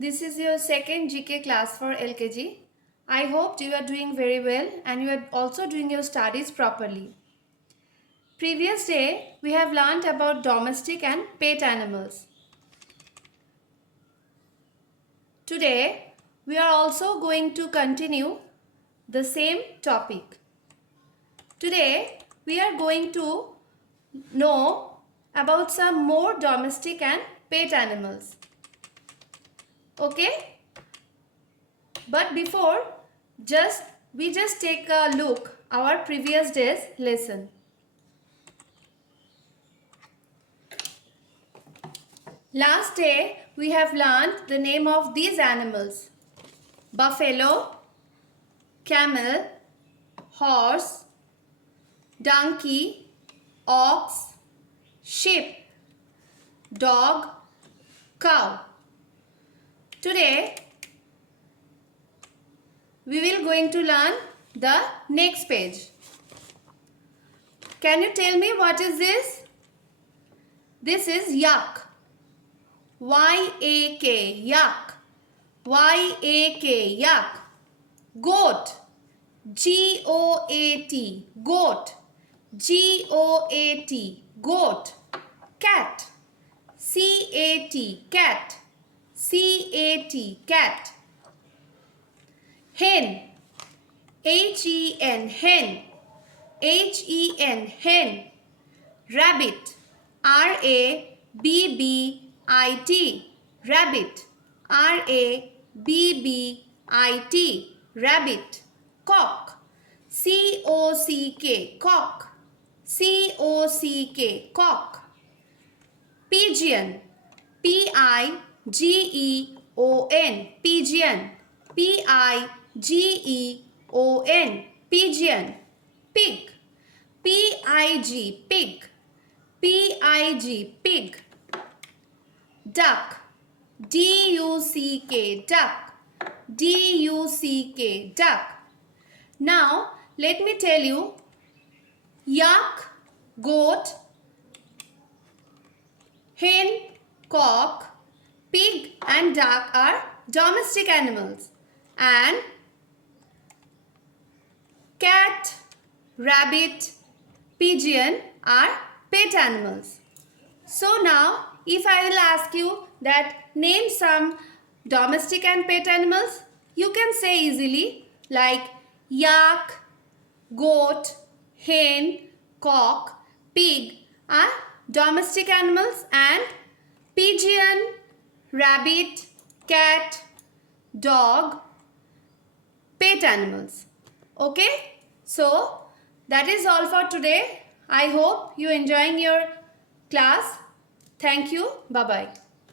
This is your second GK class for LKG. I hope you are doing very well and you are also doing your studies properly. Previous day, we have learnt about domestic and pet animals. Today, we are also going to continue the same topic. Today, we are going to know about some more domestic and pet animals. Okay? But before, we just take a look our previous day's lesson. Last day we have learned the name of these animals: buffalo, camel, horse, donkey, ox, sheep, dog, cow. Today we will going to learn the next page. Can you tell me what is this? This is yak. Y-A-K, yak. Y-A-K, yak. Goat. G-O-A-T, goat. G-O-A-T, goat. Cat. C-A-T, cat. C-A-T, cat. Hen. H-E-N, hen. H-E-N, hen. Rabbit. R-A-B-B-I-T, rabbit. R-A-B-B-I-T, rabbit. Cock. C-O-C-K, cock. C-O-C-K, cock. Pigeon. P-I-G-E-O-N, pigeon. P-I-G-E-O-N, pigeon. Pig. P-I-G, pig. P-I-G, pig. Duck. D-U-C-K, duck. D-U-C-K, duck. Now, let me tell you, yak, goat, hen, cock, pig and duck are domestic animals, and cat, rabbit, pigeon are pet animals. So now, if I will ask you that name some domestic and pet animals, you can say easily like yak, goat, hen, cock, pig are domestic animals, and pigeon, rabbit, cat, dog, pet animals. Okay? So, that is all for today. I hope you enjoying your class. Thank you. Bye-bye.